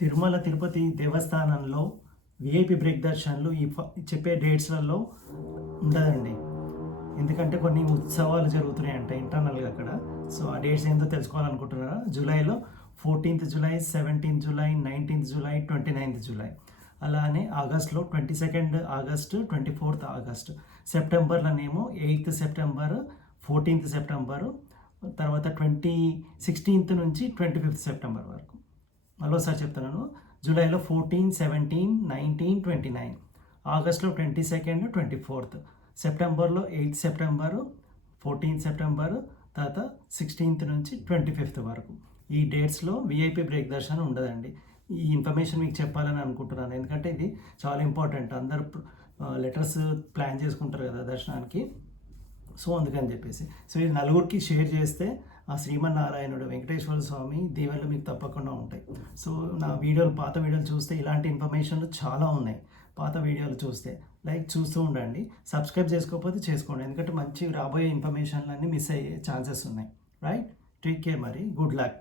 తిరుమల తిరుపతి దేవస్థానంలో VIP break దర్శనాలు చెప్పే డేట్స్లలో ఉండదండి. ఎందుకంటే కొన్ని ఉత్సవాలు జరుగుతున్నాయంట ఇంటర్నల్గా అక్కడ. సో ఆ డేట్స్ ఏంటో తెలుసుకోవాలనుకుంటున్నారా? జూలైలో 14th July, 17th July, 19th July, 29th July. అలానే ఆగస్ట్లో 22nd ఆగస్ట్, 24th ఆగస్ట్. సెప్టెంబర్లోనేమో 8th సెప్టెంబర్, 14th సెప్టెంబర్, తర్వాత 16th నుంచి 25th సెప్టెంబర్ వరకు. మరోసారి చెప్తున్నాను. జూలైలో 14, 17, 19, 29. ఆగస్ట్లో 22nd, 24th. సెప్టెంబర్లో 8th సెప్టెంబరు, 14th సెప్టెంబరు, తర్వాత 16th నుంచి 25th వరకు. ఈ డేట్స్లో విఐపి బ్రేక్ దర్శనం ఉండదండి. ఈ ఇన్ఫర్మేషన్ మీకు చెప్పాలని అనుకుంటున్నాను, ఎందుకంటే ఇది చాలా ఇంపార్టెంట్. అందరు లెటర్స్ ప్లాన్ చేసుకుంటారు కదా దర్శనానికి. సో అందుకని చెప్పేసి ఇది నలుగురికి షేర్ చేస్తే ఆ శ్రీమన్నారాయణుడు వెంకటేశ్వర స్వామి దీవెనలు మీకు తప్పకుండా ఉంటాయి. సో నా పాత వీడియోలు చూస్తే ఇలాంటి ఇన్ఫర్మేషన్లు చాలా ఉన్నాయి. పాత వీడియోలు చూస్తే చూస్తూ ఉండండి. సబ్స్క్రైబ్ చేసుకోకపోతే చేసుకోండి, ఎందుకంటే మంచి రాబోయే ఇన్ఫర్మేషన్లన్నీ మిస్ అయ్యే ఛాన్సెస్ ఉన్నాయి. రైట్, టేక్ కేర్, మరి గుడ్ లక్.